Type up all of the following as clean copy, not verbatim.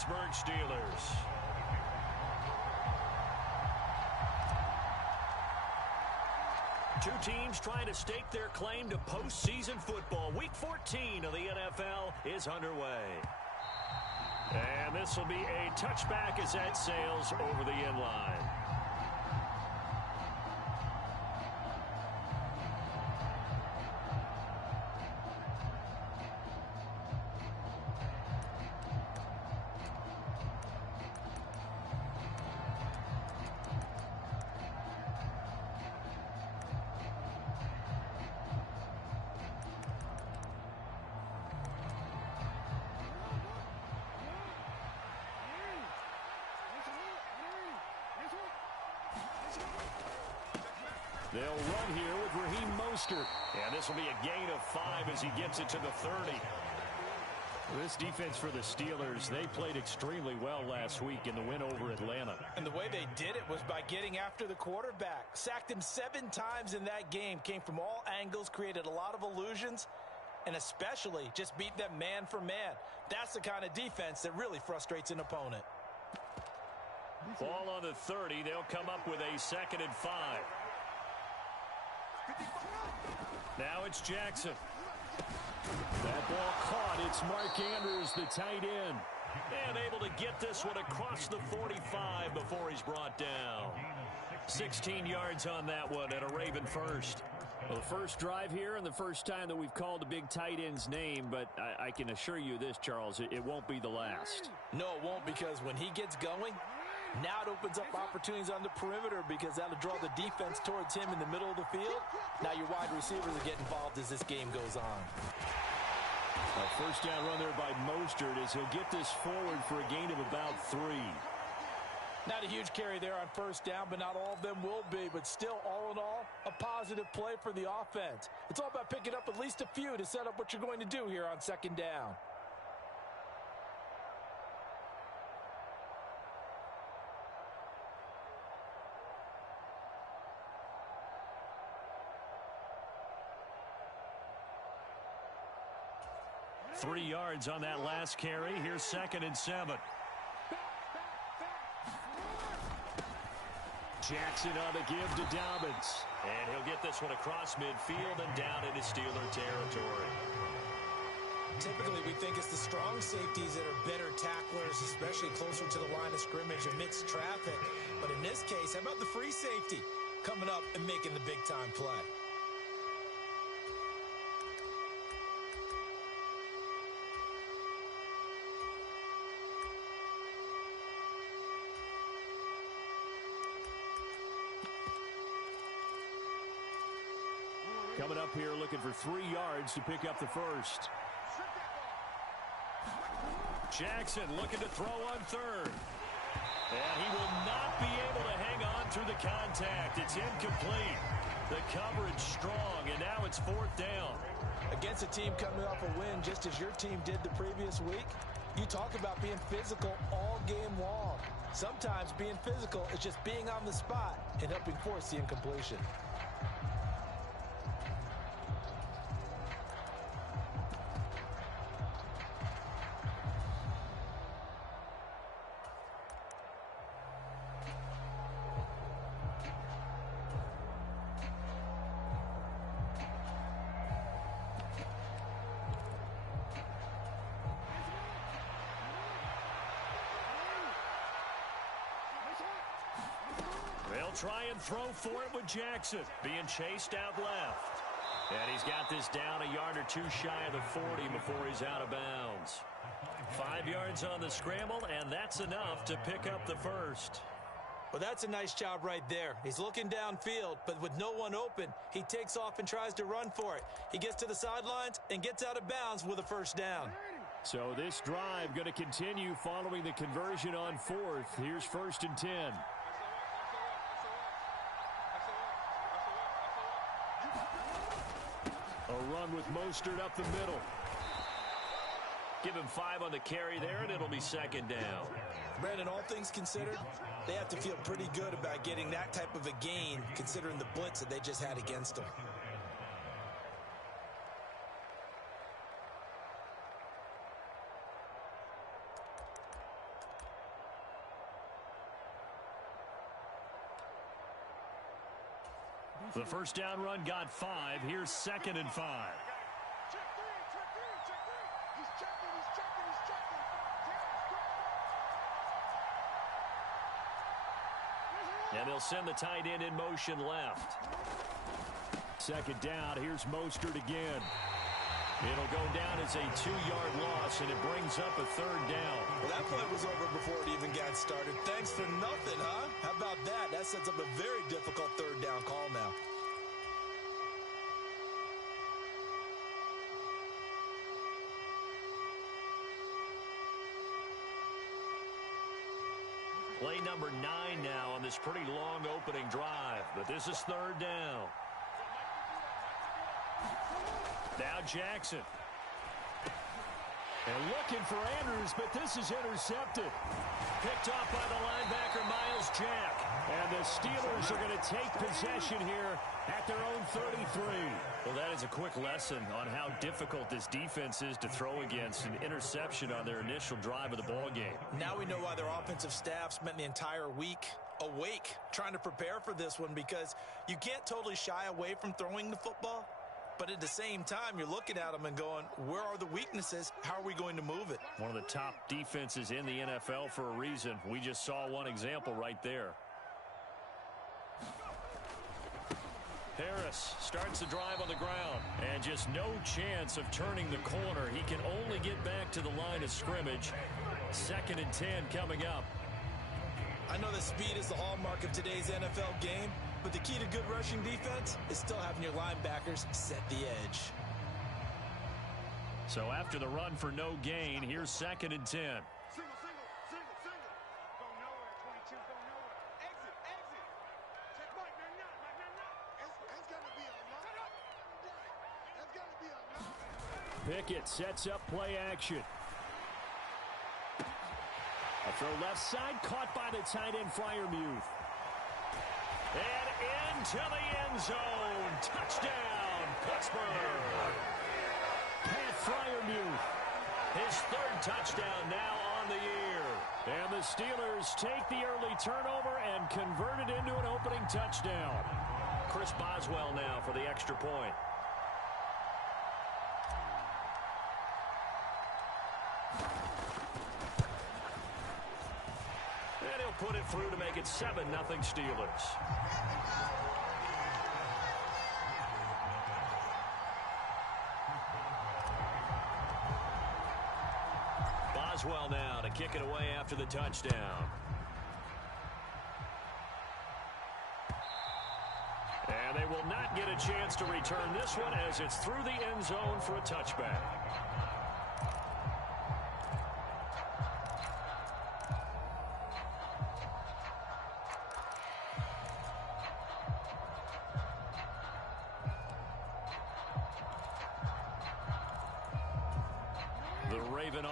Pittsburgh Steelers. Two teams trying to stake their claim to postseason football. Week 14 of the NFL is underway. And this will be a touchback as that sails over the end line. They'll run here with Raheem Mostert. And this will be a gain of 5 as he gets it to the 30. This defense for the Steelers, they played extremely well last week in the win over Atlanta. And the way they did it was by getting after the quarterback. Sacked him 7 times in that game. Came from all angles, created a lot of illusions, and especially just beat them man for man. That's the kind of defense that really frustrates an opponent. Ball on the 30. They'll come up with a 2nd and 5. Now it's Jackson. That ball caught. It's Mark Andrews, the tight end. And able to get this one across the 45 before he's brought down. 16 yards on that one and a Raven first. Well, the first drive here and the first time that we've called a big tight end's name, but I can assure you this, Charles, it won't be the last. No, it won't, because when he gets going, now it opens up opportunities on the perimeter because that'll draw the defense towards him in the middle of the field. Now your wide receivers will get involved as this game goes on. A first down run there by Mostert as he'll get this forward for a gain of about 3. Not a huge carry there on first down, but not all of them will be. But still, all in all, a positive play for the offense. It's all about picking up at least a few to set up what you're going to do here on 2nd down. Three yards on that last carry. Here's 2nd and 7. Jackson on the give to Dobbins. And he'll get this one across midfield and down into Steeler territory. Typically, we think it's the strong safeties that are better tacklers, especially closer to the line of scrimmage amidst traffic. But in this case, how about the free safety coming up and making the big-time play? Coming up here looking for 3 yards to pick up the first. Jackson looking to throw on 3rd. And he will not be able to hang on through the contact. It's incomplete. The coverage strong, and now it's 4th down. Against a team coming off a win just as your team did the previous week, you talk about being physical all game long. Sometimes being physical is just being on the spot and helping force the incompletion. They'll try and throw for it with Jackson. Being chased out left. And he's got this down a yard or 2 shy of the 40 before he's out of bounds. 5 yards on the scramble, and that's enough to pick up the first. Well, that's a nice job right there. He's looking downfield, but with no one open, he takes off and tries to run for it. He gets to the sidelines and gets out of bounds with a first down. So this drive going to continue following the conversion on 4th. Here's 1st and 10. A run with Mostert up the middle. Give him 5 on the carry there, and it'll be 2nd down. Brandon, all things considered, they have to feel pretty good about getting that type of a gain, considering the blitz that they just had against them. The first down run got 5. Here's 2nd and 5. And they'll send the tight end in motion left. 2nd down. Here's Mostert again. It'll go down as a 2-yard loss, and it brings up a 3rd down. Well, that play was over before it even got started. Thanks for nothing, huh? How about that? That sets up a very difficult 3rd down call now. Play number 9 now on this pretty long opening drive, but this is 3rd down. Now Jackson. And looking for Andrews, but this is intercepted. Picked off by the linebacker, Miles Jack. And the Steelers are going to take possession here at their own 33. Well, that is a quick lesson on how difficult this defense is to throw against. An interception on their initial drive of the ball game. Now we know why their offensive staff spent the entire week awake trying to prepare for this one, because you can't totally shy away from throwing the football. But at the same time, you're looking at them and going, where are the weaknesses? How are we going to move it? One of the top defenses in the NFL for a reason. We just saw one example right there. Harris starts the drive on the ground, and just no chance of turning the corner. He can only get back to the line of scrimmage. 2nd and 10 coming up. I know that speed is the hallmark of today's NFL game, but the key to good rushing defense is still having your linebackers set the edge. So after the run for no gain, here's 2nd and 10. Single. Go nowhere, 22, go nowhere. Exit. Check Mike, man. It's got to be a lot. That's got to be a lot. Pickett sets up play action. A throw left side, caught by the tight end, Freiermuth. And into the end zone. Touchdown, Pittsburgh. Pat Freiermuth, his 3rd touchdown now on the year. And the Steelers take the early turnover and convert it into an opening touchdown. Chris Boswell now for the extra point. And he'll put it through to make it 7-0 Steelers. Boswell now to kick it away after the touchdown. And they will not get a chance to return this one as it's through the end zone for a touchback.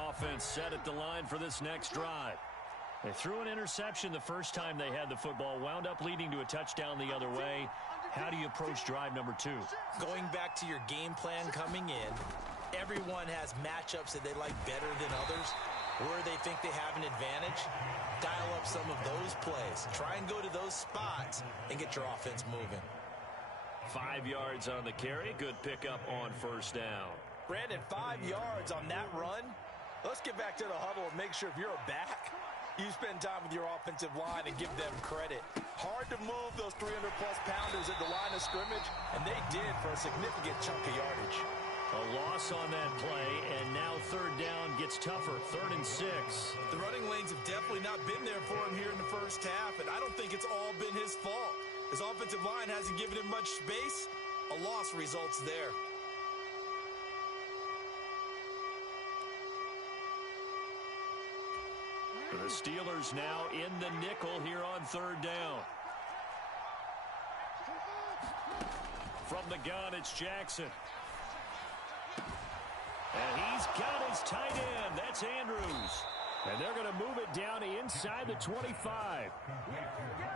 Offense set at the line for this next drive. They threw an interception the first time they had the football, wound up leading to a touchdown the other way. How do you approach drive number 2? Going back to your game plan coming in, everyone has matchups that they like better than others, where they think they have an advantage. Dial up some of those plays. Try and go to those spots and get your offense moving. 5 yards on the carry. Good pickup on 1st down. Brandon, 5 yards on that run. Let's get back to the huddle and make sure if you're a back, you spend time with your offensive line and give them credit. Hard to move those 300-plus pounders at the line of scrimmage, and they did for a significant chunk of yardage. A loss on that play, and now 3rd down gets tougher. 3rd and 6. The running lanes have definitely not been there for him here in the first half, and I don't think it's all been his fault. His offensive line hasn't given him much space. A loss results there. The Steelers now in the nickel here on 3rd down. From the gun, it's Jackson. And he's got his tight end. That's Andrews. And they're going to move it down inside the 25.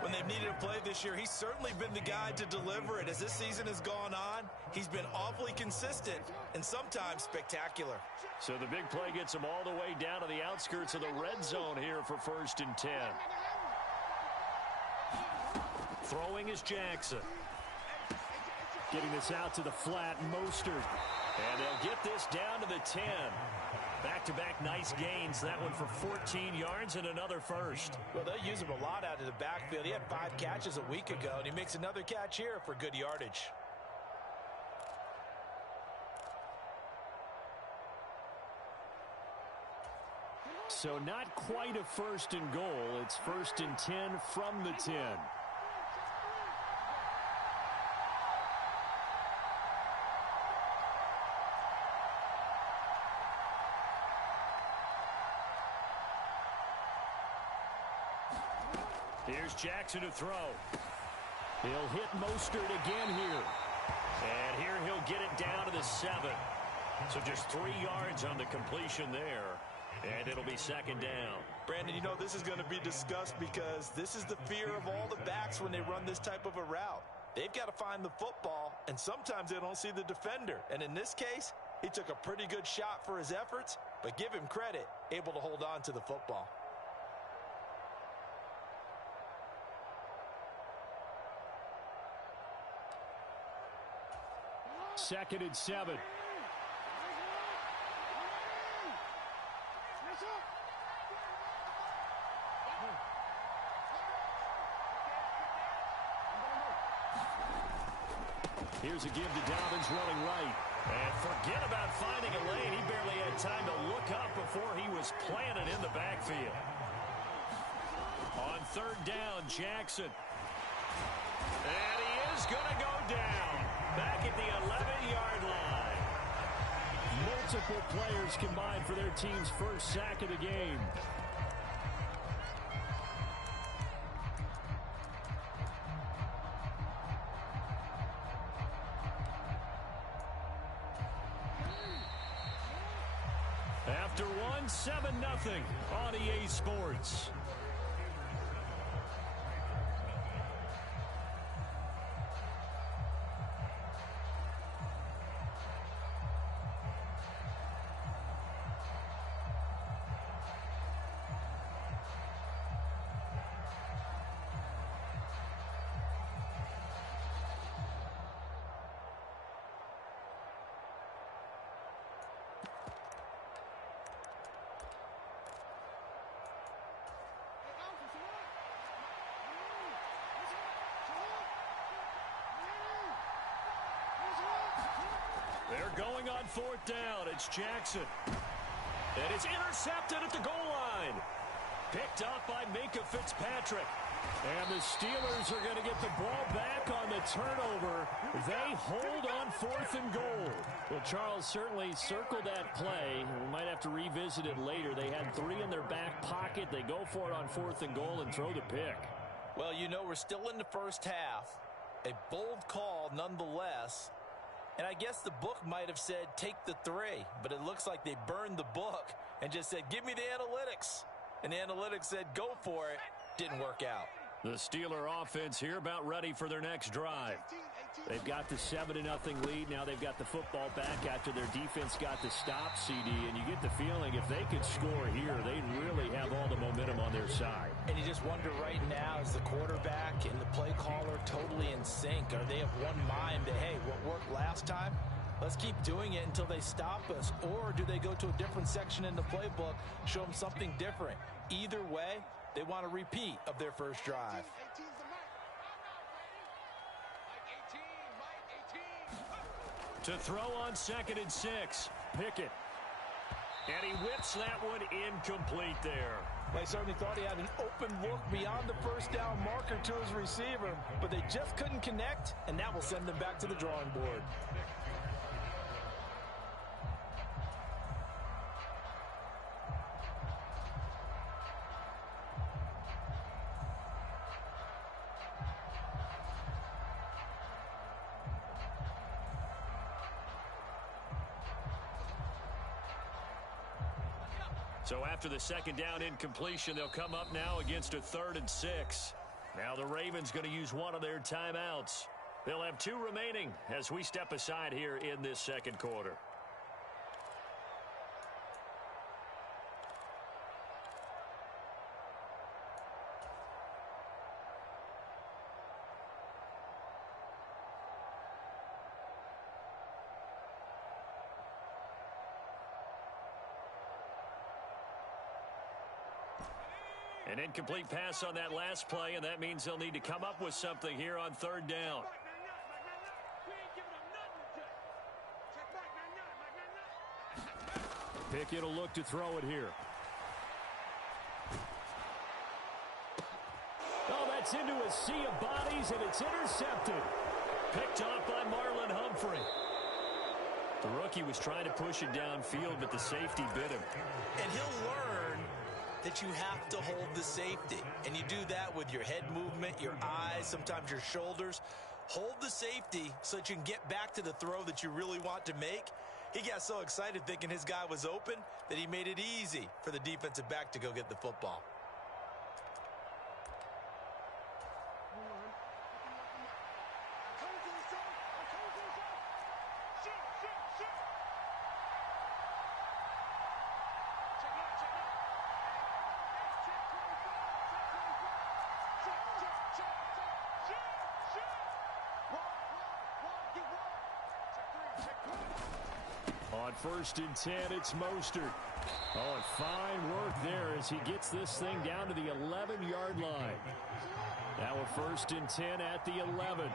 When they've needed a play this year, he's certainly been the guy to deliver it. As this season has gone on, he's been awfully consistent and sometimes spectacular. So the big play gets him all the way down to the outskirts of the red zone here for 1st and 10. Throwing is Jackson. Getting this out to the flat, Mostert. And they'll get this down to the 10. Back-to-back nice gains. That one for 14 yards and another first. Well, they'll use him a lot out of the backfield. He had 5 catches a week ago, and he makes another catch here for good yardage. So not quite a first and goal. It's first and 10 from the 10. Here's Jackson to throw. He'll hit Mostert again here. And here he'll get it down to the 7. So just 3 yards on the completion there. And it'll be second down. Brandon, you know this is going to be discussed because this is the fear of all the backs when they run this type of a route. They've got to find the football, and sometimes they don't see the defender. And in this case, he took a pretty good shot for his efforts, but give him credit, able to hold on to the football. Second and 7. Here's a give to Dobbins running right. And forget about finding a lane. He barely had time to look up before he was planted in the backfield. On third down, Jackson. And he is going to go down. Back at the 11-yard line. Multiple players combined for their team's first sack of the game. After one, 7-0 on EA Sports. They're going on fourth down. It's Jackson. And it's intercepted at the goal line. Picked up by Minka Fitzpatrick. And the Steelers are going to get the ball back on the turnover. They hold on fourth and goal. Well, Charles certainly circled that play. We might have to revisit it later. They had 3 in their back pocket. They go for it on fourth and goal and throw the pick. Well, you know, we're still in the first half. A bold call nonetheless. And I guess the book might have said take the 3, but it looks like they burned the book and just said give me the analytics. And the analytics said go for it. Didn't work out. The Steeler offense here about ready for their next drive. They've got the 7-0 lead. Now they've got the football back after their defense got the stop, CD. And you get the feeling if they could score here, they'd really have all the momentum on their side. And you just wonder right now, is the quarterback and the play caller totally in sync? Are they of one mind that, hey, what worked last time, let's keep doing it until they stop us? Or do they go to a different section in the playbook, show them something different? Either way, they want a repeat of their first drive. To throw on 2nd and 6, Pickett. And he whips that one incomplete there. They certainly thought he had an open look beyond the first down marker to his receiver, but they just couldn't connect, and that will send them back to the drawing board. So after the second down incompletion, they'll come up now against a 3rd and 6. Now the Ravens going to use one of their timeouts. They'll have 2 remaining as we step aside here in this second quarter. An incomplete pass on that last play, and that means they'll need to come up with something here on third down. Pickett will look to throw it here. Oh, that's into a sea of bodies, and it's intercepted. Picked off by Marlon Humphrey. The rookie was trying to push it downfield, but the safety bit him. And he'll learn that you have to hold the safety. And you do that with your head movement, your eyes, sometimes your shoulders. Hold the safety so that you can get back to the throw that you really want to make. He got so excited thinking his guy was open that he made it easy for the defensive back to go get the football. On 1st and 10, it's Mostert. Oh, and fine work there as he gets this thing down to the 11-yard line. Now a 1st and 10 at the 11.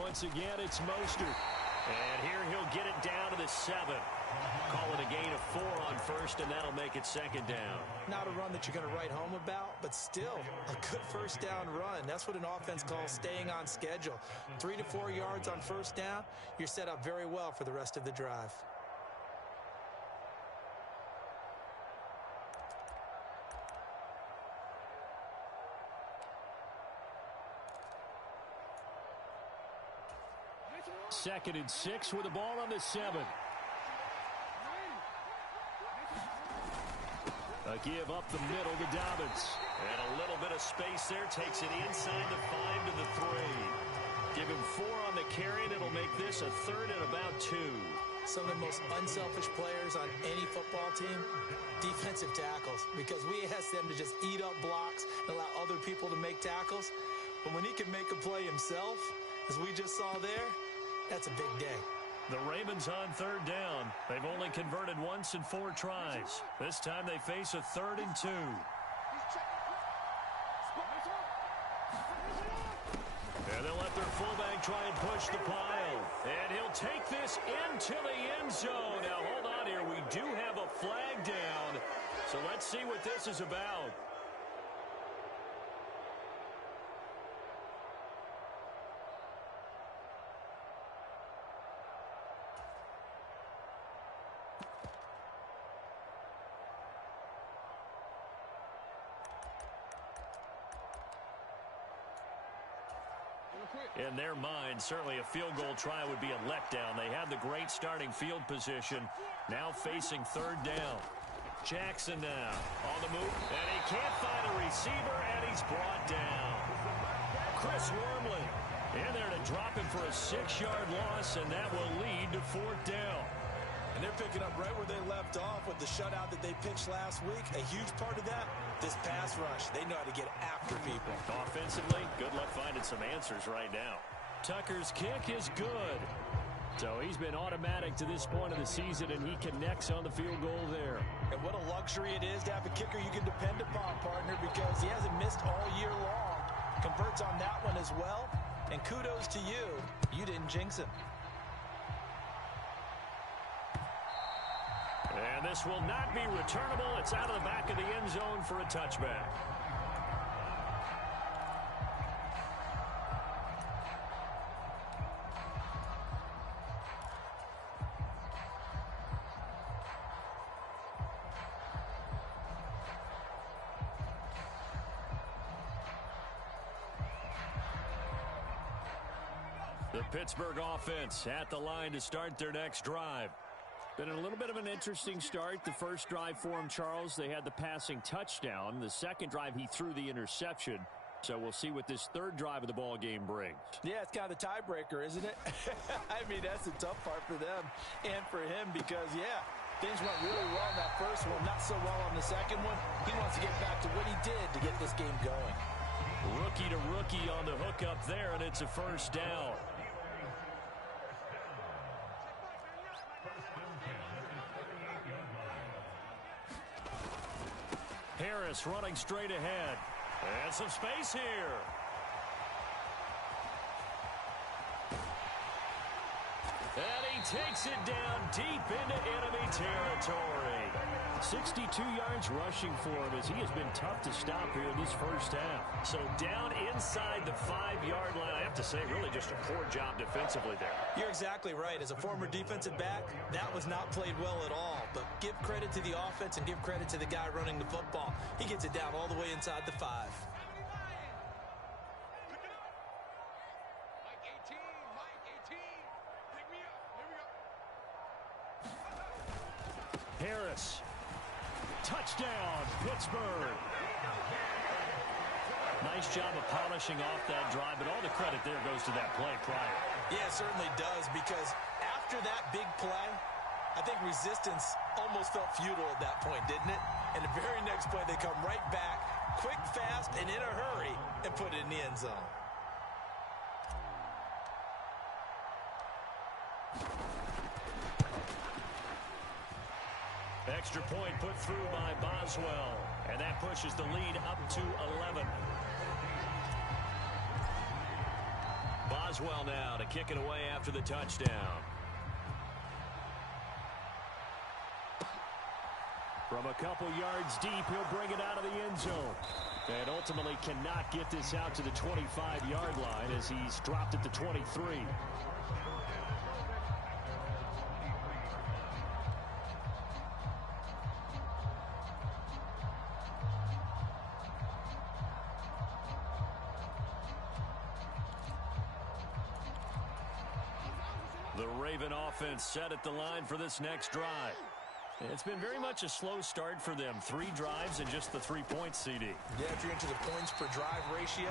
Once again, it's Mostert. And here he'll get it down to the 7. Call it a gain of 4 on 1st, and that'll make it 2nd down. Not a run that you're going to write home about, but still a good 1st down run. That's what an offense calls staying on schedule. 3 to 4 yards on 1st down, you're set up very well for the rest of the drive. Second and 6 with the ball on the 7. A give up the middle to Dobbins. And a little bit of space there. Takes it inside the 5 to the 3. Give him 4 on the carry, and it'll make this a 3rd and about 2. Some of the most unselfish players on any football team, defensive tackles, because we ask them to just eat up blocks and allow other people to make tackles. But when he can make a play himself, as we just saw there, that's a big day. The Ravens on 3rd down. They've only converted once in 4 tries. This time they face a 3rd and 2. And they'll let their fullback try and push the pile. And he'll take this into the end zone. Now, hold on here. We do have a flag down. So let's see what this is about. In their mind, certainly a field goal try would be a letdown. They have the great starting field position. Now facing 3rd down. Jackson now on the move. And he can't find a receiver, and he's brought down. Chris Wormley in there to drop him for a 6-yard loss, and that will lead to 4th down. And they're picking up right where they left off with the shutout that they pitched last week. A huge part of that, this pass rush. They know how to get after people. Offensively, good luck finding some answers right now. Tucker's kick is good. So he's been automatic to this point of the season, and he connects on the field goal there. And what a luxury it is to have a kicker you can depend upon, partner, because he hasn't missed all year long. Converts on that one as well. And kudos to you. You didn't jinx him. And this will not be returnable. It's out of the back of the end zone for a touchback. The Pittsburgh offense at the line to start their next drive. Been a little bit of an interesting start. The first drive for him, Charles, they had the passing touchdown. The second drive, he threw the interception. So we'll see what this 3rd drive of the ball game brings. Yeah, it's kind of the tiebreaker, isn't it? I mean, that's the tough part for them and for him because, yeah, things went really well in that first one, not so well on the second one. He wants to get back to what he did to get this game going. Rookie to rookie on the hookup there, and it's a first down. Harris running straight ahead. And some space here. And he takes it down deep into enemy territory. 62 yards rushing for him as he has been tough to stop here in this first half. So down inside the 5-yard line, I have to say, really just a poor job defensively there. You're exactly right. As a former defensive back, that was not played well at all. But give credit to the offense and give credit to the guy running the football. He gets it down all the way inside the 5. Harris. Touchdown, Pittsburgh. Nice job of polishing off that drive, but all the credit there goes to that play prior. Yeah, it certainly does, because after that big play, I think resistance almost felt futile at that point, didn't it? And the very next play, they come right back, quick, fast, and in a hurry, and put it in the end zone. Extra point put through by Boswell, and that pushes the lead up to 11. Boswell now to kick it away after the touchdown. From a couple yards deep, he'll bring it out of the end zone. And ultimately cannot get this out to the 25-yard line as he's dropped at the 23. The Raven offense set at the line for this next drive. It's been very much a slow start for them. 3 drives and just the 3 points, CD. Yeah, if you're into the points per drive ratio,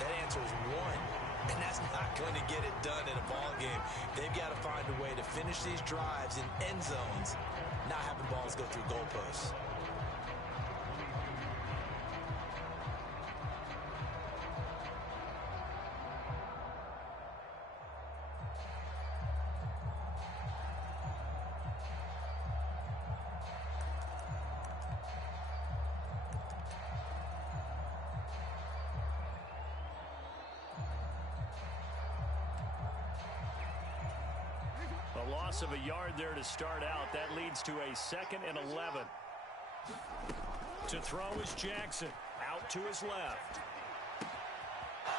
that answer is 1. And that's not going to get it done in a ball game. They've got to find a way to finish these drives in end zones, not having balls go through goalposts. A loss of a yard there to start out. That leads to a 2nd and 11. To throw is Jackson. Out to his left.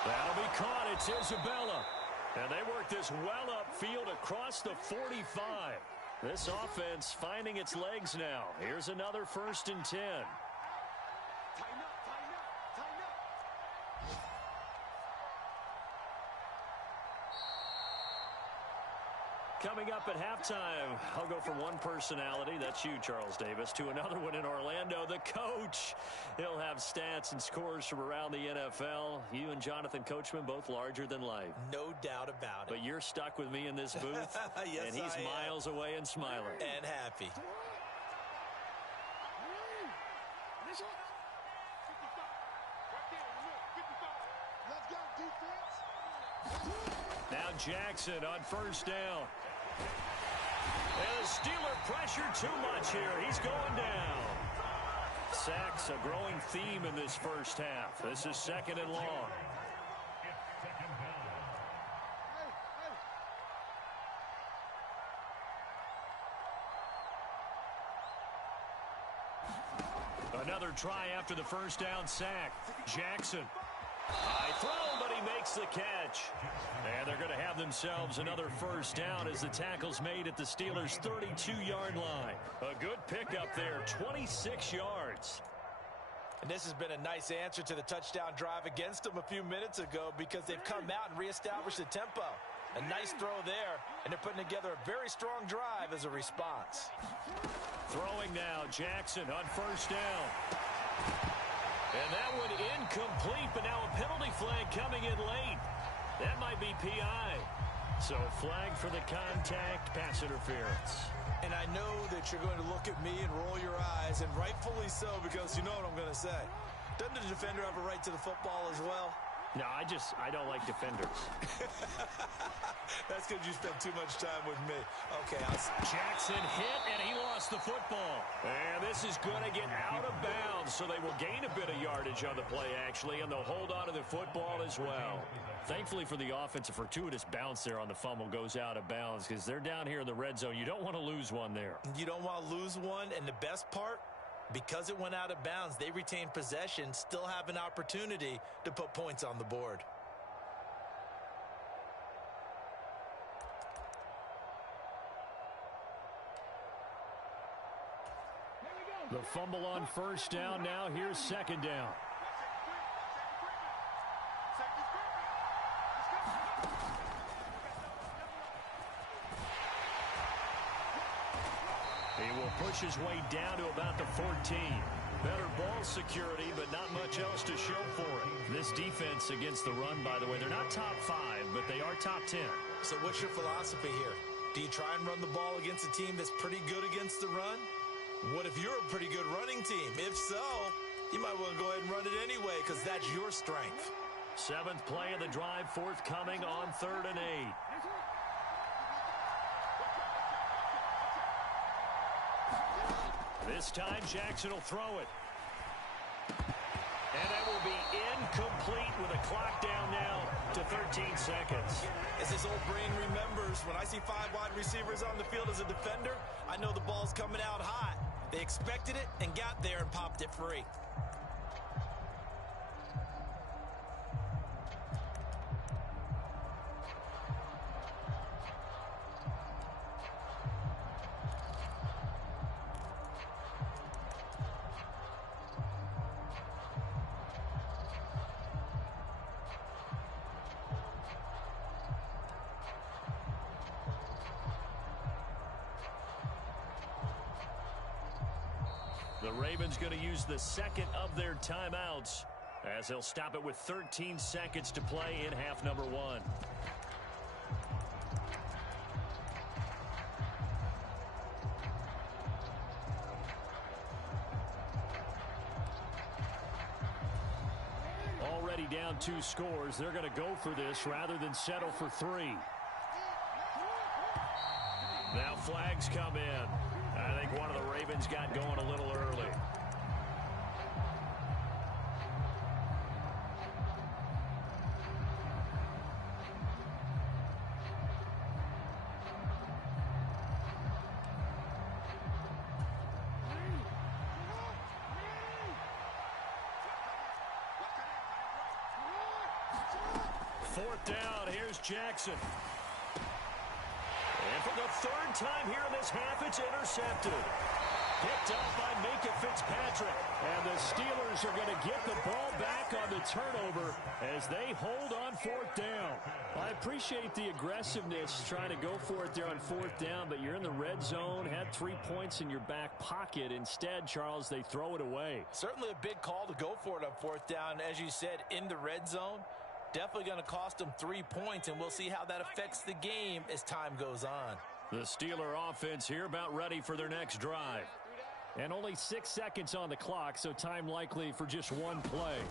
That'll be caught. It's Isabella. And they work this well upfield across the 45. This offense finding its legs now. Here's another 1st and 10. Coming up at halftime, I'll go from one personality, that's you, Charles Davis, to another one in Orlando, the coach. He'll have stats and scores from around the NFL. You and Jonathan Coachman, both larger than life. No doubt about it. But you're stuck with me in this booth, yes, and he's miles away and smiling. And happy. Now Jackson on 1st down. And the Steeler pressure too much here. He's going down. Sacks a growing theme in this first half. This is 2nd and long. Another try after the first down sack. Jackson. High throw, but he makes the catch. And they're going to have themselves another 1st down as the tackle's made at the Steelers' 32-yard line. A good pickup there, 26 yards. And this has been a nice answer to the touchdown drive against them a few minutes ago because they've come out and reestablished the tempo. A nice throw there, and they're putting together a very strong drive as a response. Throwing now, Jackson on 1st down. And that one incomplete, but now a penalty flag coming in late. That might be PI. So flag for the contact, pass interference. And I know that you're going to look at me and roll your eyes, and rightfully so, because you know what I'm going to say. Doesn't the defender have a right to the football as well? No, I don't like defenders. That's because you spent too much time with me. Okay, Jackson hit, and he lost the football. And this is going to get out of bounds, so they will gain a bit of yardage on the play, actually, and they'll hold on to the football as well. Thankfully for the offense, a fortuitous bounce there on the fumble goes out of bounds because they're down here in the red zone. You don't want to lose one there. You don't want to lose one, and the best part, because it went out of bounds, they retain possession, still have an opportunity to put points on the board. The fumble on first down. Now here's second down. He will push his way down to about the 14. Better ball security, but not much else to show for it. This defense against the run, by the way, they're not top 5, but they are top 10. So what's your philosophy here? Do you try and run the ball against a team that's pretty good against the run? What if you're a pretty good running team? If so, you might want to go ahead and run it anyway because that's your strength. 7th play of the drive forthcoming on 3rd and 8. This time Jackson will throw it. And that will be incomplete with a clock down now to 13 seconds. As his old brain remembers, when I see 5 wide receivers on the field as a defender, I know the ball's coming out hot. They expected it and got there and popped it free. The Ravens going to use the second of their timeouts as they'll stop it with 13 seconds to play in half number 1. Already down 2 scores. They're going to go for this rather than settle for 3. Now flags come in. I think one of the Ravens got going a little early. Fourth down, here's Jackson. And for the 3rd time here in this half, it's intercepted. Picked up by Minka Fitzpatrick. And the Steelers are going to get the ball back on the turnover as they hold on 4th down. I appreciate the aggressiveness trying to go for it there on 4th down, but you're in the red zone, had 3 points in your back pocket. Instead, Charles, they throw it away. Certainly a big call to go for it on 4th down. As you said, in the red zone. Definitely going to cost them 3 points, and we'll see how that affects the game as time goes on. The Steeler offense here about ready for their next drive. And only 6 seconds on the clock, so time likely for just 1 play.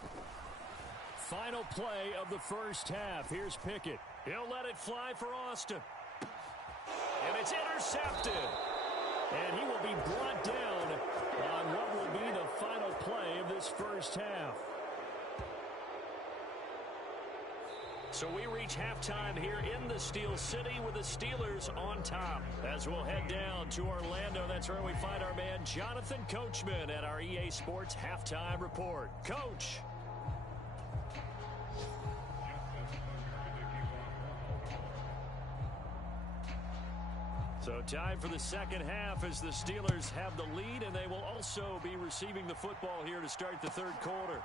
Final play of the first half. Here's Pickett. He'll let it fly for Austin. And it's intercepted. And he will be brought down on what will be the final play of this first half. So we reach halftime here in the Steel City with the Steelers on top. As we'll head down to Orlando, that's where we find our man Jonathan Coachman at our EA Sports Halftime Report. Coach. So time for the second half as the Steelers have the lead, and they will also be receiving the football here to start the 3rd quarter.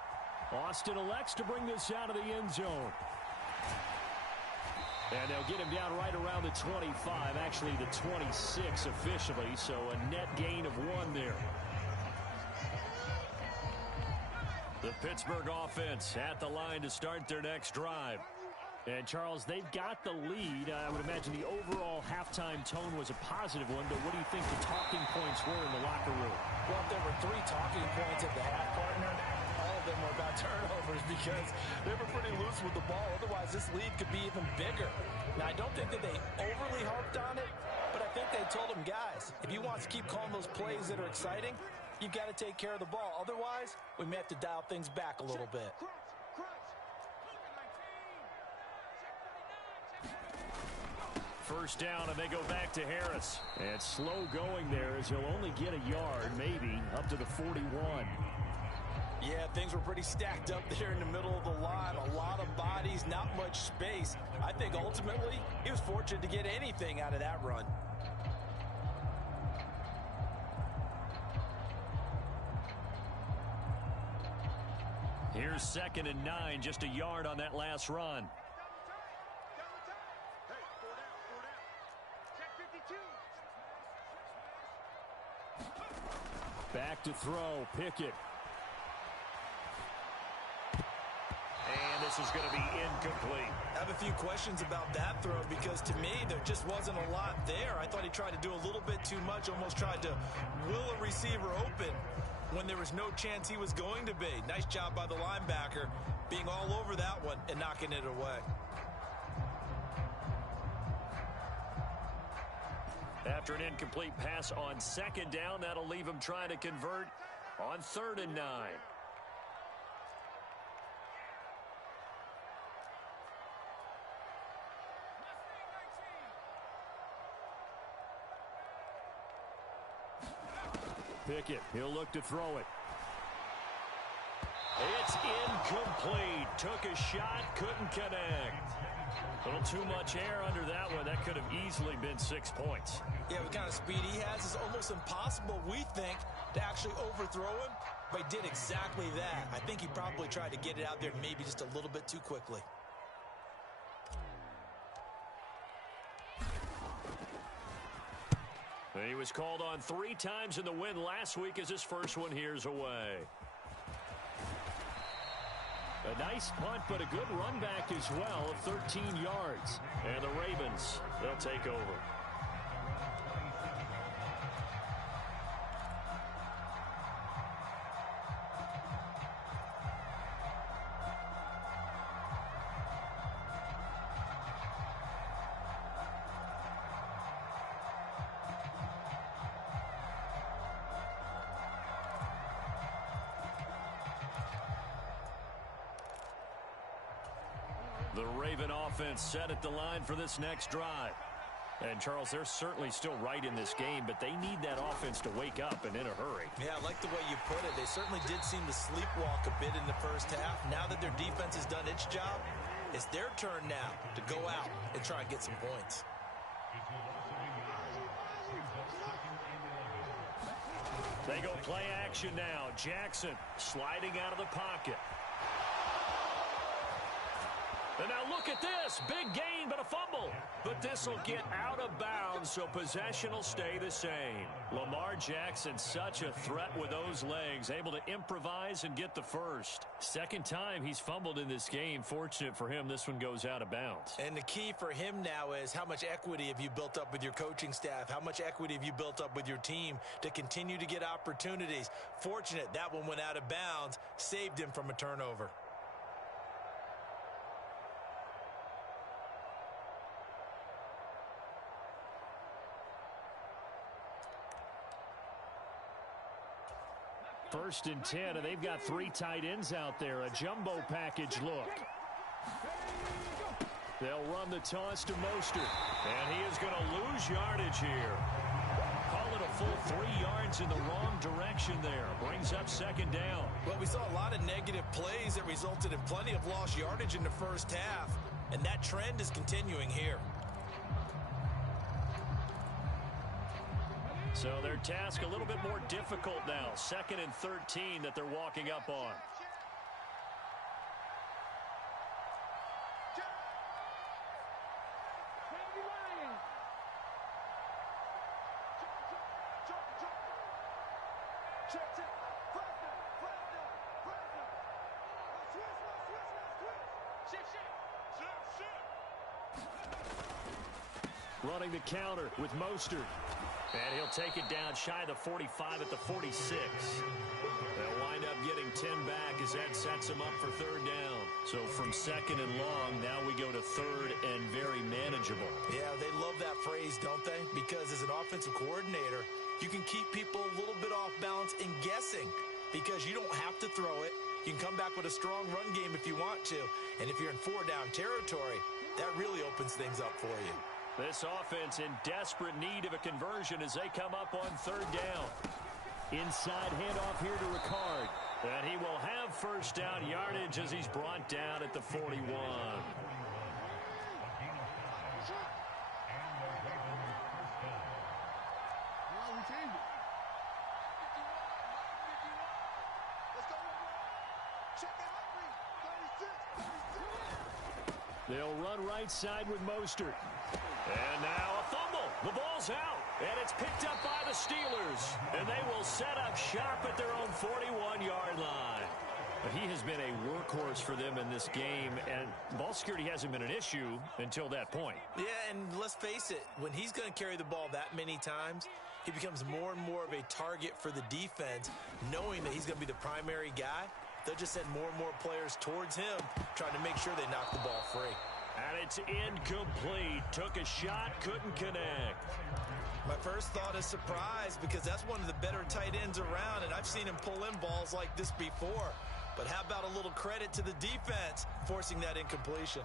Austin elects to bring this out of the end zone. And they'll get him down right around the 25, actually the 26 officially, so a net gain of 1 there. The Pittsburgh offense at the line to start their next drive. And, Charles, they've got the lead. I would imagine the overall halftime tone was a positive one, but what do you think the talking points were in the locker room? Well, if there were 3 talking points at the half, partner, all of them were about turnovers because they were pretty loose with the ball. Otherwise, this lead could be even bigger. Now, I don't think that they overly harped on it, but I think they told them, guys, if you want to keep calling those plays that are exciting, you've got to take care of the ball. Otherwise, we may have to dial things back a little bit. First down, and they go back to Harris. And slow going there as he'll only get a yard, maybe, up to the 41. Yeah, things were pretty stacked up there in the middle of the line. A lot of bodies, not much space. I think ultimately he was fortunate to get anything out of that run. Here's 2nd and 9, just a yard on that last run. Back to throw, Pickett. And this is going to be incomplete. I have a few questions about that throw because to me there just wasn't a lot there. I thought he tried to do a little bit too much, almost tried to will a receiver open when there was no chance he was going to be. Nice job by the linebacker being all over that one and knocking it away. After an incomplete pass on 2nd down, that'll leave him trying to convert on 3rd and 9. Pickett, he'll look to throw it. It's incomplete. Took a shot, couldn't connect. A little too much air under that one. That could have easily been 6 points. Yeah, what kind of speed he has is almost impossible, we think, to actually overthrow him. But he did exactly that. I think he probably tried to get it out there maybe just a little bit too quickly. He was called on 3 times in the win last week as his first one here's away. A nice punt, but a good run back as well of 13 yards. And the Ravens, they'll take over. The Raven offense set at the line for this next drive. And, Charles, they're certainly still right in this game, but they need that offense to wake up and in a hurry. Yeah, I like the way you put it. They certainly did seem to sleepwalk a bit in the first half. Now that their defense has done its job, it's their turn now to go out and try and get some points. They go play action now. Jackson sliding out of the pocket. And now look at this. Big gain, but a fumble. But this will get out of bounds, so possession will stay the same. Lamar Jackson, such a threat with those legs, able to improvise and get the first. 2nd time he's fumbled in this game. Fortunate for him, this one goes out of bounds. And the key for him now is how much equity have you built up with your coaching staff? How much equity have you built up with your team to continue to get opportunities? Fortunate that one went out of bounds, saved him from a turnover. First and 10, and they've got 3 tight ends out there. A jumbo package look. They'll run the toss to Mostert. And he is going to lose yardage here. Call it a full 3 yards in the wrong direction there. Brings up 2nd down. Well, we saw a lot of negative plays that resulted in plenty of lost yardage in the first half. And that trend is continuing here. So their task a little bit more difficult now. 2nd and 13 that they're walking up on. Shift. running the counter with Mostert. And he'll take it down shy of the 45 at the 46. They'll wind up getting 10 back as that sets them up for third down. So from second and long, now we go to third and very manageable. Yeah, they love that phrase, don't they? Because as an offensive coordinator, you can keep people a little bit off balance and guessing because you don't have to throw it. You can come back with a strong run game if you want to. And if you're in four-down territory, that really opens things up for you. This offense in desperate need of a conversion as they come up on third down. Inside handoff here to Ricard. And he will have first down yardage as he's brought down at the 41. They'll run right side with Mostert. And now a fumble. The ball's out. And it's picked up by the Steelers. And they will set up shop at their own 41-yard line. But he has been a workhorse for them in this game. And ball security hasn't been an issue until that point. Yeah, and let's face it. When he's going to carry the ball that many times, he becomes more and more of a target for the defense, knowing that he's going to be the primary guy. They'll just send more and more players towards him, trying to make sure they knock the ball free. And it's incomplete. Took a shot, couldn't connect. My first thought is surprise because that's one of the better tight ends around, and I've seen him pull in balls like this before. But how about a little credit to the defense forcing that incompletion?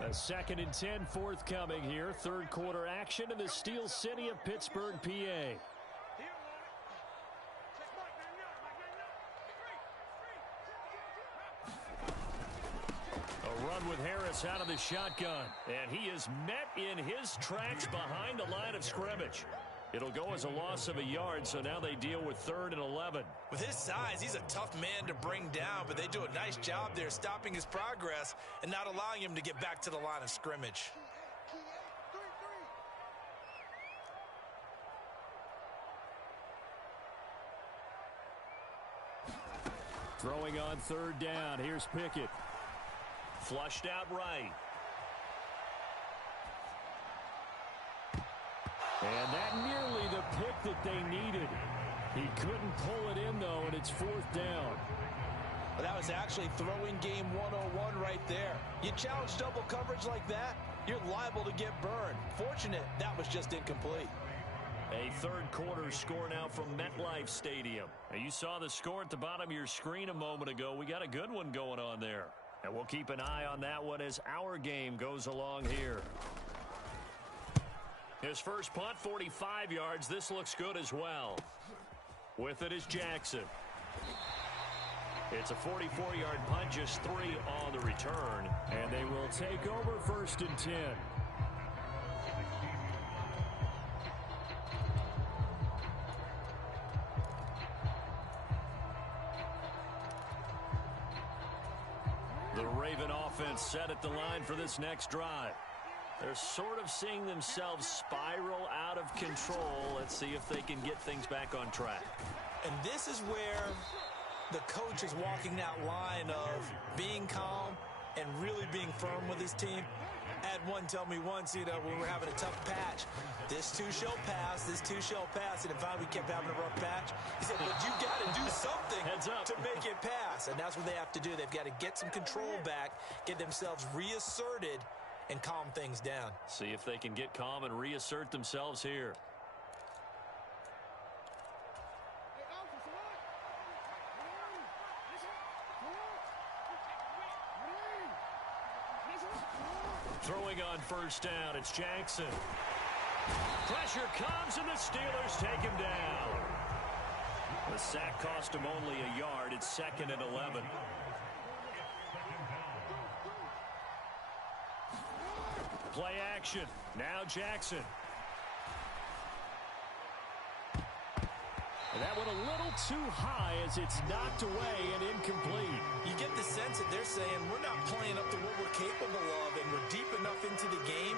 A 2nd and 10 forthcoming here. Third quarter action in the Steel City of Pittsburgh, PA. A run with Harris out of the shotgun. And he is met in his tracks behind the line of scrimmage. It'll go as a loss of a yard, so now they deal with 3rd and 11. With his size, he's a tough man to bring down, but they do a nice job there stopping his progress and not allowing him to get back to the line of scrimmage. Throwing on 3rd down. Here's Pickett. Flushed out right. And that nearly the pick that they needed. He couldn't pull it in, though, and it's 4th down. Well, that was actually throwing game 101 right there. You challenge double coverage like that, you're liable to get burned. Fortunate, that was just incomplete. A third quarter score now from MetLife Stadium. Now, you saw the score at the bottom of your screen a moment ago. We got a good one going on there. And we'll keep an eye on that one as our game goes along here. His first punt, 45 yards. This looks good as well. With it is Jackson. It's a 44-yard punt, just 3 on the return. And they will take over 1st and 10. The Raven offense set at the line for this next drive. They're sort of seeing themselves spiral out of control. Let's see if they can get things back on track. And this is where the coach is walking that line of being calm and really being firm with his team. I had one tell me once, when we're having a tough patch, this too shall pass, this too shall pass, and if we kept having a rough patch, he said, but you got to do something to make it pass. And that's what they have to do. They've got to get some control back, get themselves reasserted, and calm things down. See if they can get calm and reassert themselves here. Throwing on 1st down, it's Jackson. Pressure comes, and the Steelers take him down. The sack cost him only a yard. It's 2nd and 11. Play action. Now Jackson. And that went a little too high as it's knocked away and incomplete. You get the sense that they're saying we're not playing up to what we're capable of, and we're deep enough into the game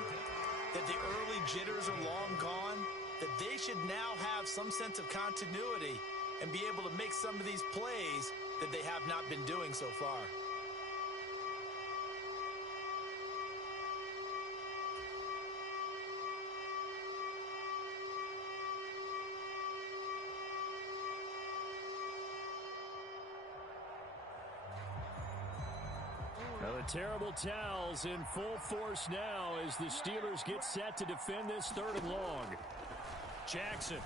that the early jitters are long gone, that they should now have some sense of continuity and be able to make some of these plays that they have not been doing so far. Now the terrible towels in full force now as the Steelers get set to defend this 3rd and long. Jackson.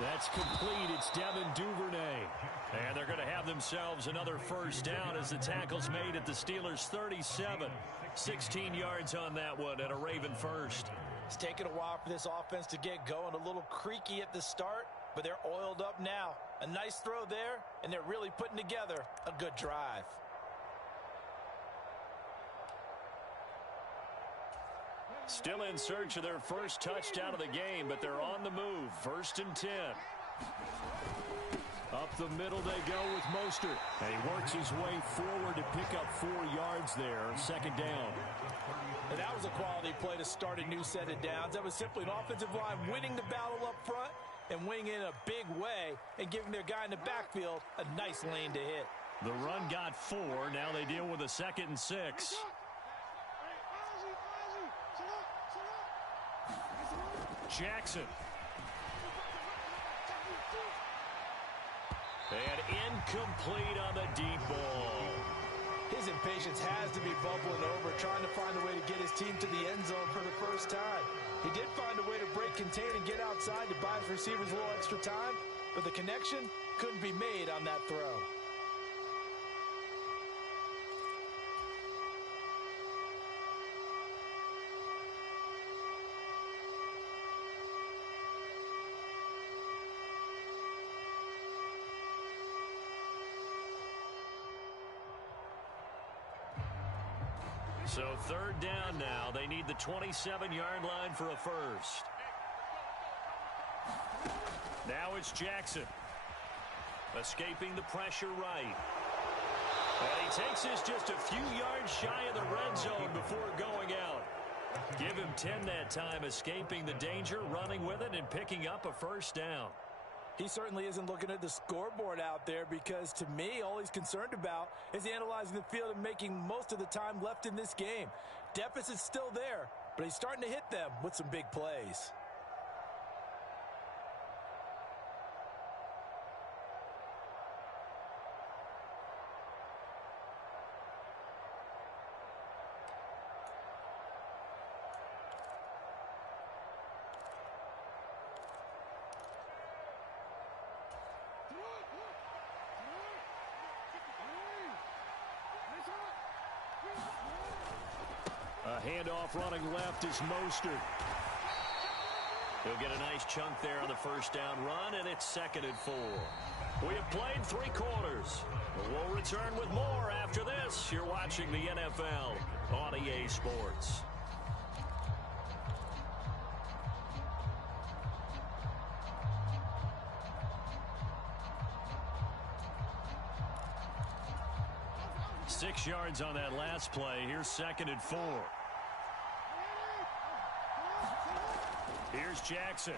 That's complete. It's Devin Duvernay. And they're going to have themselves another first down as the tackle's made at the Steelers' 37. 16 yards on that one and a Raven first. It's taken a while for this offense to get going. A little creaky at the start, but they're oiled up now. A nice throw there, and they're really putting together a good drive. Still in search of their first touchdown of the game, but they're on the move. 1st and 10. Up the middle they go with Mostert. And he works his way forward to pick up 4 yards there. 2nd down. And that was a quality play to start a new set of downs. That was simply an offensive line winning the battle up front and winning in a big way and giving their guy in the backfield a nice lane to hit. The run got 4. Now they deal with a 2nd and 6. Jackson. And incomplete on the deep ball. His impatience has to be bubbling over, trying to find a way to get his team to the end zone for the first time. He did find a way to break, contain, and get outside to buy his receivers a little extra time, but the connection couldn't be made on that throw. So 3rd down now. They need the 27-yard line for a first. Now it's Jackson. Escaping the pressure right. And he takes this just a few yards shy of the red zone before going out. Give him 10 that time, escaping the danger, running with it, and picking up a first down. He certainly isn't looking at the scoreboard out there because, to me, all he's concerned about is analyzing the field and making most of the time left in this game. Deficit's still there, but he's starting to hit them with some big plays. A handoff running left is Mostert. He'll get a nice chunk there on the first down run, and it's 2nd and 4. We have played 3 quarters. We'll return with more after this. You're watching the NFL on EA Sports. Six yards on that last play. Here's 2nd and 4. Here's Jackson.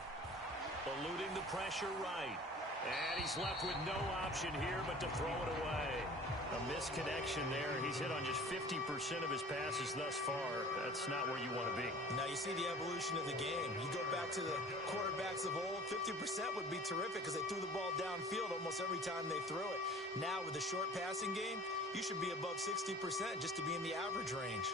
Eluding the pressure right. And he's left with no option here but to throw it away. A misconnection there. He's hit on just 50% of his passes thus far. That's not where you want to be. Now you see the evolution of the game. You go back to the quarterbacks of old, 50% would be terrific because they threw the ball downfield almost every time they threw it. Now with the short passing game, you should be above 60% just to be in the average range.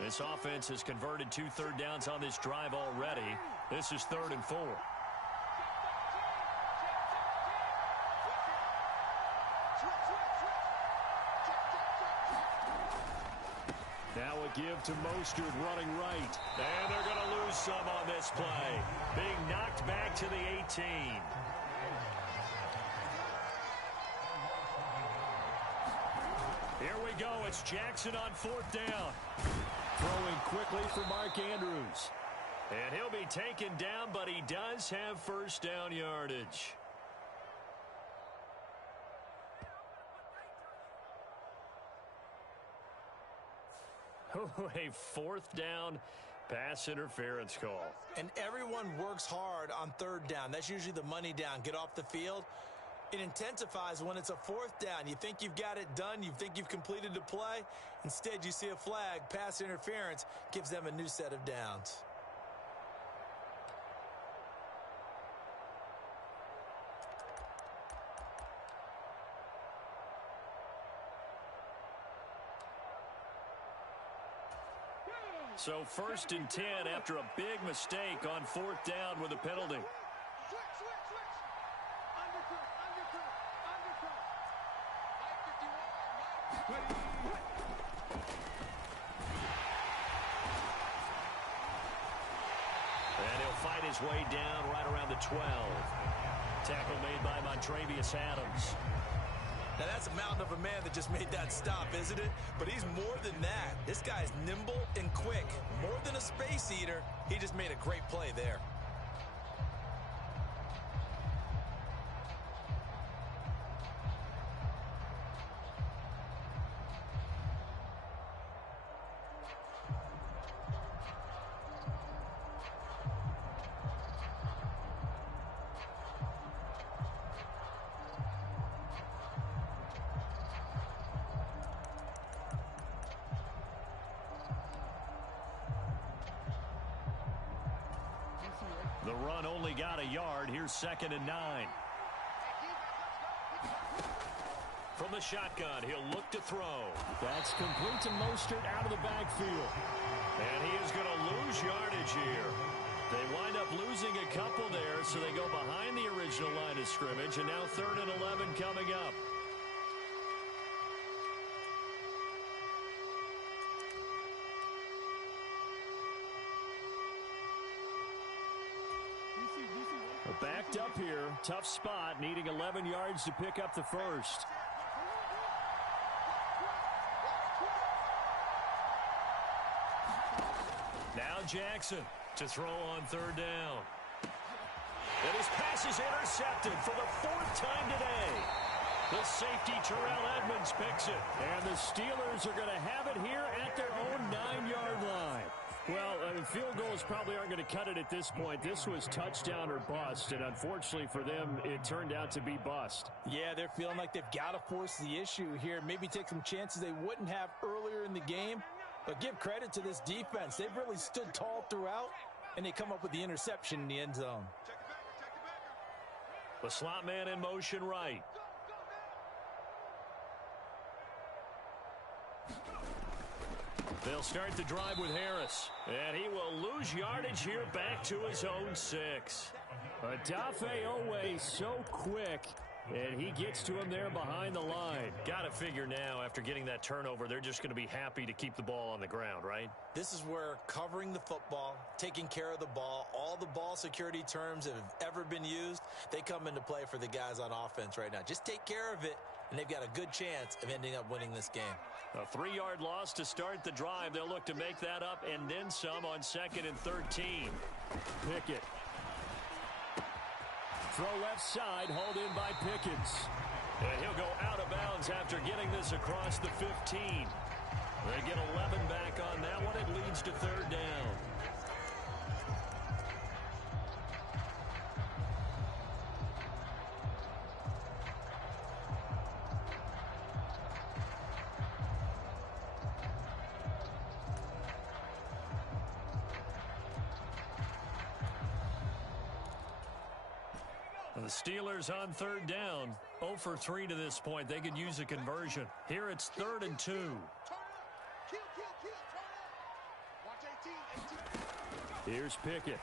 This offense has converted 2 third downs on this drive already. This is 3rd and 4. Now a give to Mostert running right. And they're going to lose some on this play. Being knocked back to the 18. Here we go. It's Jackson on 4th down. Throwing quickly for Mark Andrews. And he'll be taken down, but he does have first down yardage. A fourth down pass interference call. And everyone works hard on third down. That's usually the money down. Get off the field. It intensifies when it's a fourth down. You think you've got it done. You think you've completed the play. Instead, you see a flag. Pass interference gives them a new set of downs. So 1st and 10 after a big mistake on fourth down with a penalty. Switch. Undercut. Mike 51. And he'll fight his way down right around the 12. Tackle made by Montravius Adams. Now, that's a mountain of a man that just made that stop, isn't it? But he's more than that. This guy's nimble and quick. More than a space eater, he just made a great play there. The run only got a yard. Here's 2nd and 9. From the shotgun, he'll look to throw. That's complete to Mostert out of the backfield. And he is going to lose yardage here. They wind up losing a couple there, so they go behind the original line of scrimmage, and now 3rd and 11 coming up. Backed up here. Tough spot. Needing 11 yards to pick up the first. Now Jackson to throw on 3rd down. And his pass is intercepted for the 4th time today. The safety, Terrell Edmonds, picks it. And the Steelers are going to have it here at their own 9-yard line. Well, field goals probably aren't going to cut it at this point. This was touchdown or bust, and unfortunately for them, it turned out to be bust. Yeah, they're feeling like they've got to force the issue here. Maybe take some chances they wouldn't have earlier in the game. But give credit to this defense. They've really stood tall throughout, and they come up with the interception in the end zone. The slot man in motion right. They'll start the drive with Harris. And he will lose yardage here back to his own 6. Adafe Owe so quick. And he gets to him there behind the line. Got to figure now, after getting that turnover, they're just going to be happy to keep the ball on the ground, right? This is where covering the football, taking care of the ball, all the ball security terms that have ever been used, they come into play for the guys on offense right now. Just take care of it, and they've got a good chance of ending up winning this game. A 3-yard loss to start the drive. They'll look to make that up and then some on 2nd and 13. Pickett. Throw left side, hauled in by Pickens. And he'll go out of bounds after getting this across the 15. They get 11 back on that one. It leads to 3rd down. The Steelers on 3rd down. 0 for 3 to this point. They could use a conversion. Here it's 3rd and 2. Here's Pickett.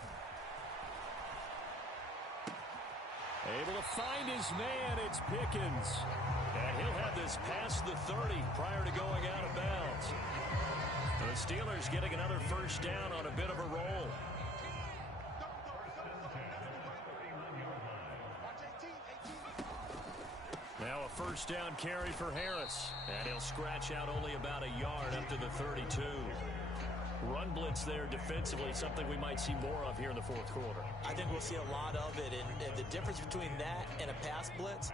Able to find his man. It's Pickens. And he'll have this past the 30 prior to going out of bounds. The Steelers getting another first down on a bit of a roll. Now a first down carry for Harris. And he'll scratch out only about a yard up to the 32. Run blitz there defensively, something we might see more of here in the fourth quarter. I think we'll see a lot of it, and the difference between that and a pass blitz,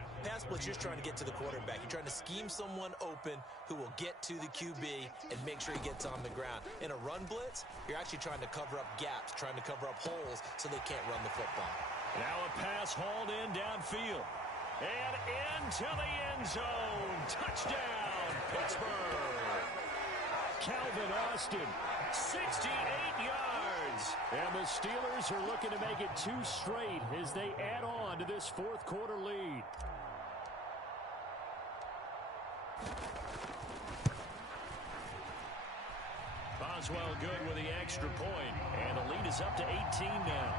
you're just trying to get to the quarterback. You're trying to scheme someone open who will get to the QB and make sure he gets on the ground. In a run blitz, you're actually trying to cover up gaps, trying to cover up holes so they can't run the football. Now a pass hauled in downfield. And into the end zone. Touchdown, Pittsburgh. Calvin Austin, 68 yards. And the Steelers are looking to make it 2 straight as they add on to this fourth quarter lead. Boswell good with the extra point, and the lead is up to 18 now.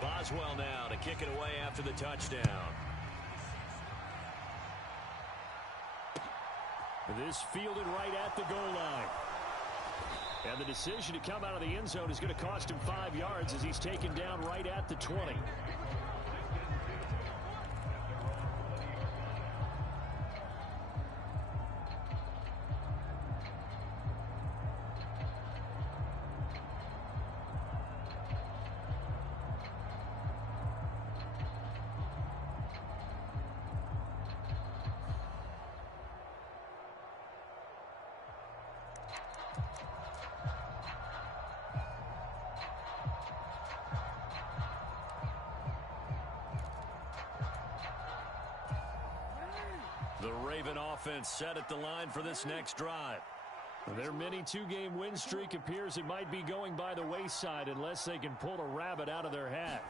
Boswell now to kick it away after the touchdown. This fielded right at the goal line. And the decision to come out of the end zone is going to cost him 5 yards as he's taken down right at the 20. The Raven offense set at the line for this next drive. Their mini 2-game win streak appears it might be going by the wayside unless they can pull a rabbit out of their hat.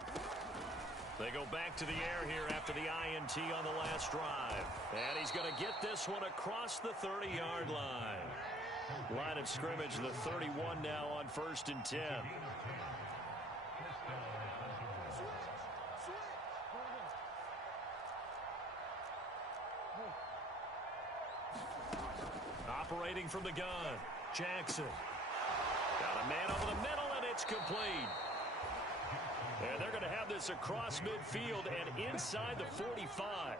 They go back to the air here after the INT on the last drive. And he's going to get this one across the 30-yard line. Line of scrimmage, the 31 now on 1st and 10. Operating from the gun, Jackson. Got a man over the middle, and it's complete. And they're going to have this across midfield and inside the 45.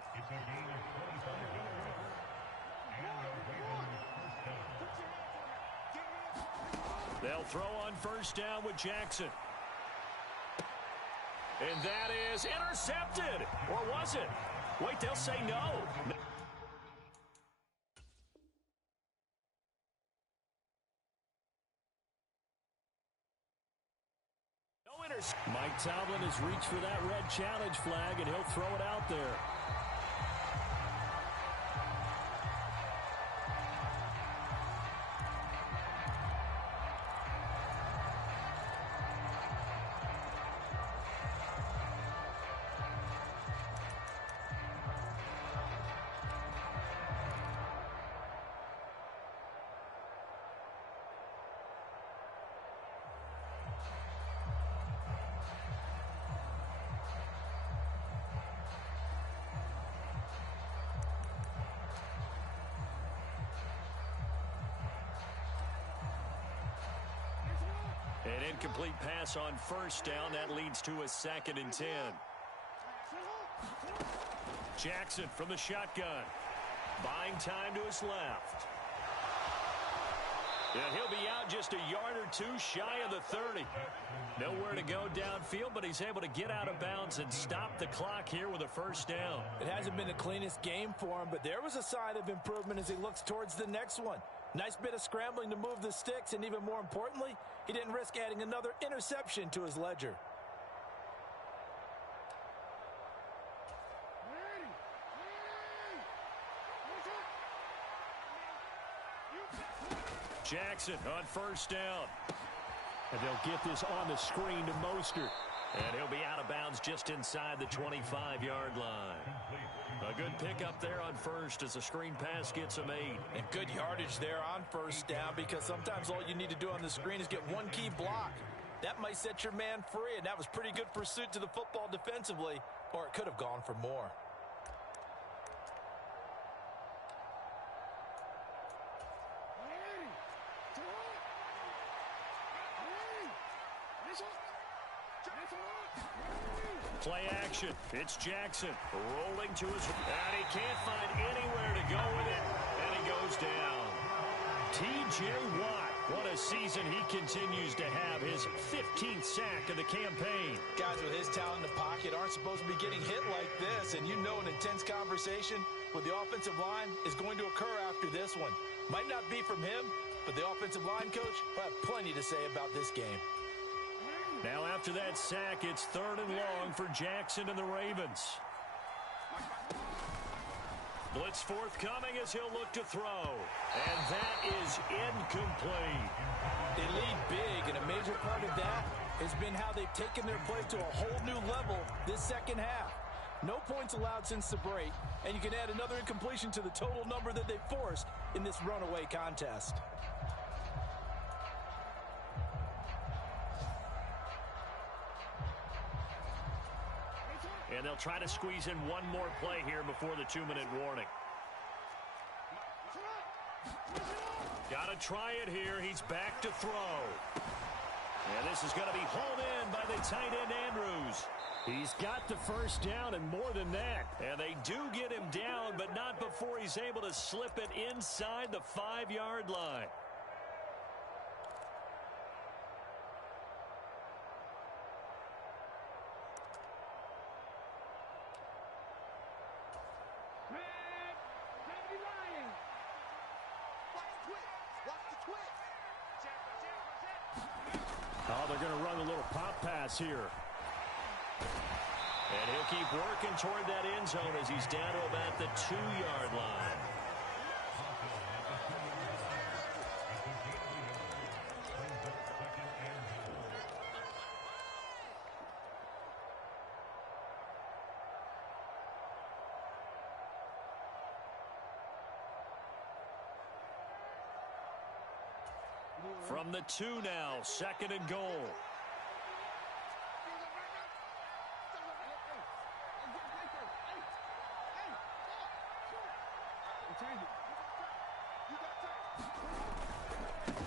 They'll throw on 1st down with Jackson. And that is intercepted. Or was it? Wait, they'll say no. Mike Tomlin has reached for that red challenge flag, and he'll throw it out there. An incomplete pass on 1st down. That leads to a 2nd and 10. Jackson from the shotgun. Buying time to his left. And he'll be out just a yard or 2 shy of the 30. Nowhere to go downfield, but he's able to get out of bounds and stop the clock here with a 1st down. It hasn't been the cleanest game for him, but there was a sign of improvement as he looks towards the next one. Nice bit of scrambling to move the sticks, and even more importantly, he didn't risk adding another interception to his ledger. Jackson on 1st down. And they'll get this on the screen to Mostert. And he'll be out of bounds just inside the 25-yard line. A good pickup there on 1st as the screen pass gets him 8. And good yardage there on 1st down, because sometimes all you need to do on the screen is get one key block. That might set your man free, and that was pretty good pursuit to the football defensively, or it could have gone for more. Play action. It's Jackson rolling to his... And he can't find anywhere to go with it. And he goes down. T.J. Watt, what a season he continues to have. His 15th sack of the campaign. Guys with his talent in the pocket aren't supposed to be getting hit like this. And you know an intense conversation with the offensive line is going to occur after this one. Might not be from him, but the offensive line coach will have plenty to say about this game. Now after that sack, it's 3rd and long for Jackson and the Ravens. Blitz forthcoming as he'll look to throw. And that is incomplete. They lead big, and a major part of that has been how they've taken their play to a whole new level this second half. No points allowed since the break, and you can add another incompletion to the total number that they forced in this runaway contest. And they'll try to squeeze in one more play here before the 2-minute warning. Got to try it here. He's back to throw. And this is going to be hauled in by the tight end, Andrews. He's got the first down and more than that. And they do get him down, but not before he's able to slip it inside the 5-yard line. Oh, they're going to run a little pop pass here. And he'll keep working toward that end zone as he's down to about the 2-yard line. From the 2 now, 2nd and goal.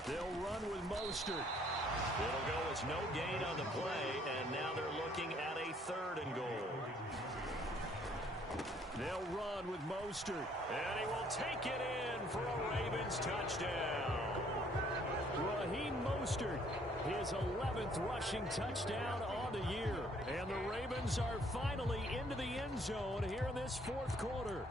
They'll run with Mostert. It'll go as no gain on the play, and now they're looking at a 3rd and goal. They'll run with Mostert, and he will take it in for a Ravens touchdown. Raheem Mostert, his 11th rushing touchdown on the year. And the Ravens are finally into the end zone here in this 4th quarter.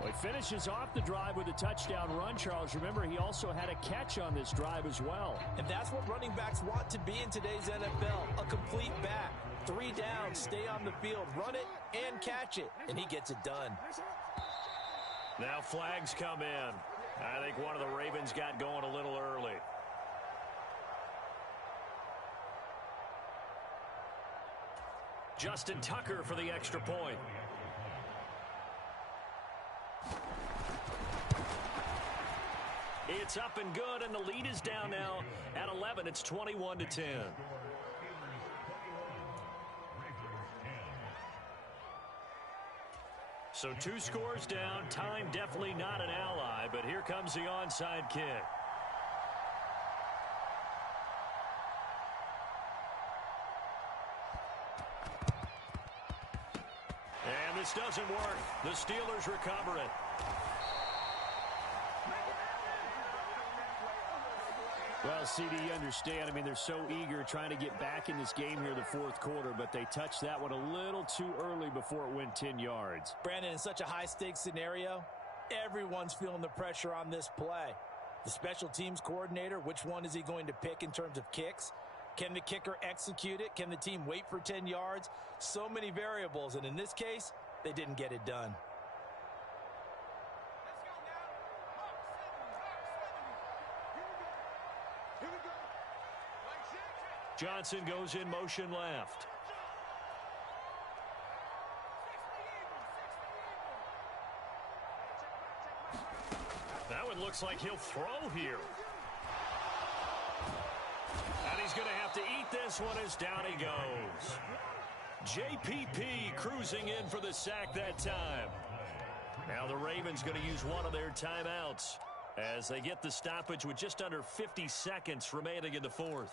Well, he finishes off the drive with a touchdown run, Charles. Remember, he also had a catch on this drive as well. And that's what running backs want to be in today's NFL, a complete back. 3 downs, stay on the field, run it, and catch it. And he gets it done. Now flags come in. I think one of the Ravens got going a little early. Justin Tucker for the extra point. It's up and good, and the lead is down now at 11. It's 21-10. So 2 scores down. Time definitely not an ally, but here comes the onside kick. And this doesn't work. The Steelers recover it. Well, CD, you understand. I mean, they're so eager trying to get back in this game here in the 4th quarter, but they touched that one a little too early before it went 10 yards. Brandon, in such a high-stakes scenario, everyone's feeling the pressure on this play. The special teams coordinator, which one is he going to pick in terms of kicks? Can the kicker execute it? Can the team wait for 10 yards? So many variables, and in this case, they didn't get it done. Johnson goes in motion left. That one looks like he'll throw here. And he's going to have to eat this one as down he goes. JPP cruising in for the sack that time. Now the Ravens going to use one of their timeouts as they get the stoppage with just under 50 seconds remaining in the 4th.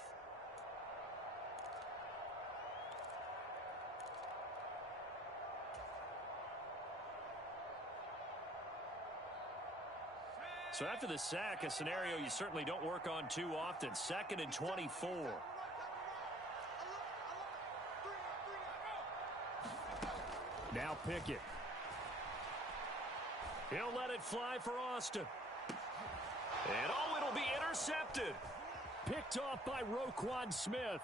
So after the sack, a scenario you certainly don't work on too often. 2nd and 24. Now Pickett. He'll let it fly for Austin. And oh, it'll be intercepted. Picked off by Roquan Smith.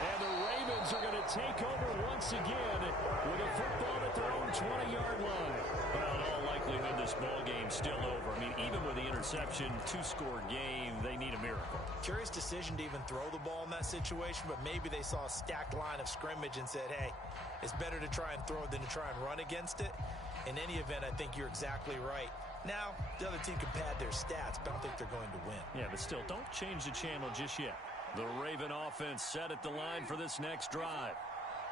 And the Ravens are going to take over once again with a football at their own 20-yard line. Well, in all likelihood, this ball game's still over. I mean, even with the interception, 2-score game, they need a miracle. Curious decision to even throw the ball in that situation, but maybe they saw a stacked line of scrimmage and said, hey, it's better to try and throw than to try and run against it. In any event, I think you're exactly right. Now, the other team can pad their stats, but I don't think they're going to win. Yeah, but still, don't change the channel just yet. The Raven offense set at the line for this next drive.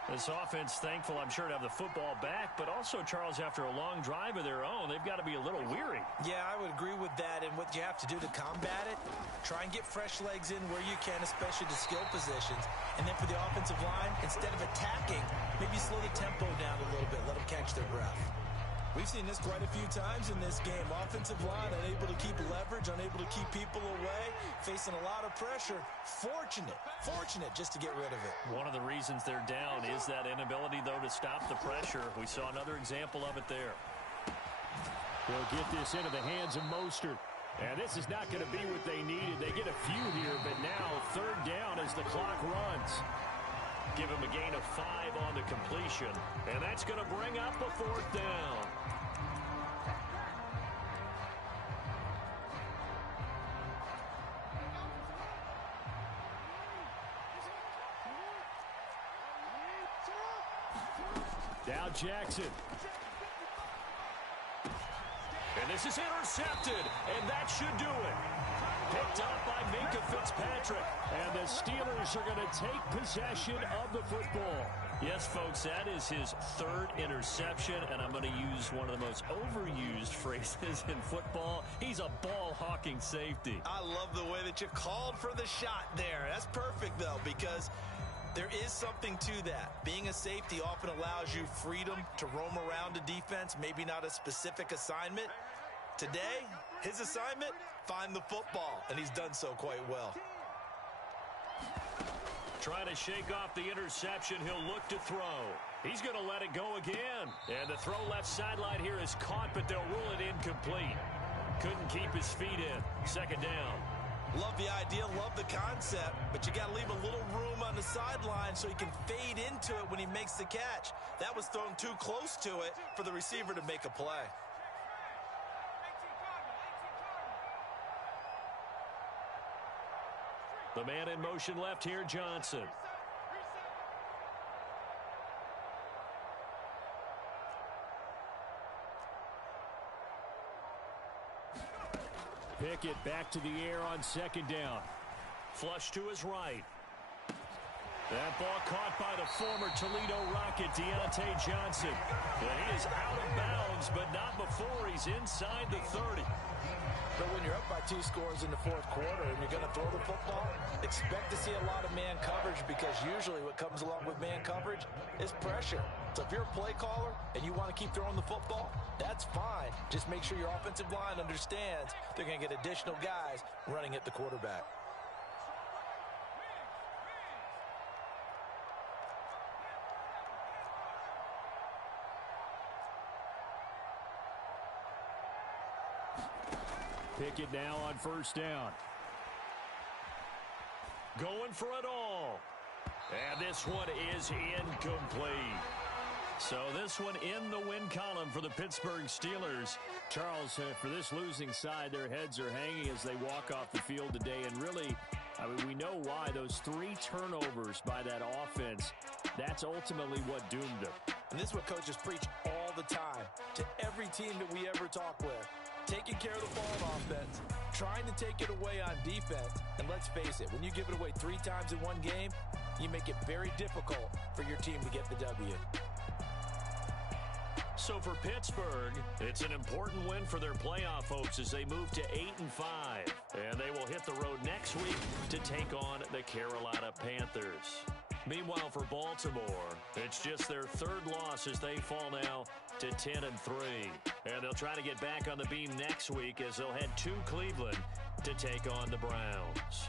This offense, thankful, I'm sure, to have the football back, but also, Charles, after a long drive of their own, they've got to be a little weary. Yeah, I would agree with that, and what you have to do to combat it, try and get fresh legs in where you can, especially the skill positions, and then for the offensive line, instead of attacking, maybe slow the tempo down a little bit, let them catch their breath. We've seen this quite a few times in this game. Offensive line unable to keep leverage, unable to keep people away, facing a lot of pressure. Fortunate just to get rid of it. One of the reasons they're down is that inability, though, to stop the pressure. We saw another example of it there. They'll get this into the hands of Mostert. And this is not going to be what they needed. They get a few here, but now 3rd down as the clock runs. Give him a gain of 5 on the completion. And that's going to bring up a 4th down. Now Jackson. And this is intercepted. And that should do it. Picked up by Minkah Fitzpatrick. And the Steelers are going to take possession of the football. Yes, folks, that is his 3rd interception. And I'm going to use one of the most overused phrases in football. He's a ball-hawking safety. I love the way that you called for the shot there. That's perfect, though, because there is something to that. Being a safety often allows you freedom to roam around a defense, maybe not a specific assignment. Today, his assignment, find the football, and he's done so quite well. Trying to shake off the interception. He'll look to throw. He's going to let it go again. And the throw left sideline here is caught, but they'll rule it incomplete. Couldn't keep his feet in. 2nd down. Love the idea, love the concept, but you got to leave a little room on the sideline so he can fade into it when he makes the catch. That was thrown too close to it for the receiver to make a play. The man in motion left here, Johnson. Pickett back to the air on 2nd down. Flush to his right. That ball caught by the former Toledo Rocket, Deontay Johnson. And he is out of bounds, but not before he's inside the 30. But when you're up by 2 scores in the 4th quarter and you're going to throw the football, expect to see a lot of man coverage, because usually what comes along with man coverage is pressure. So if you're a play caller and you want to keep throwing the football, that's fine. Just make sure your offensive line understands they're going to get additional guys running at the quarterback. Pickett now on 1st down. Going for it all. And this one is incomplete. So this one in the win column for the Pittsburgh Steelers. Charles, for this losing side, their heads are hanging as they walk off the field today. And really, I mean, we know why. Those 3 turnovers by that offense, that's ultimately what doomed them. And this is what coaches preach all the time to every team that we ever talk with. Taking care of the ball on offense, trying to take it away on defense. And let's face it, when you give it away 3 times in one game, you make it very difficult for your team to get the W. So for Pittsburgh, it's an important win for their playoff hopes as they move to 8-5. And they will hit the road next week to take on the Carolina Panthers. Meanwhile, for Baltimore, it's just their third loss as they fall now to 10-3. And they'll try to get back on the beam next week as they'll head to Cleveland to take on the Browns.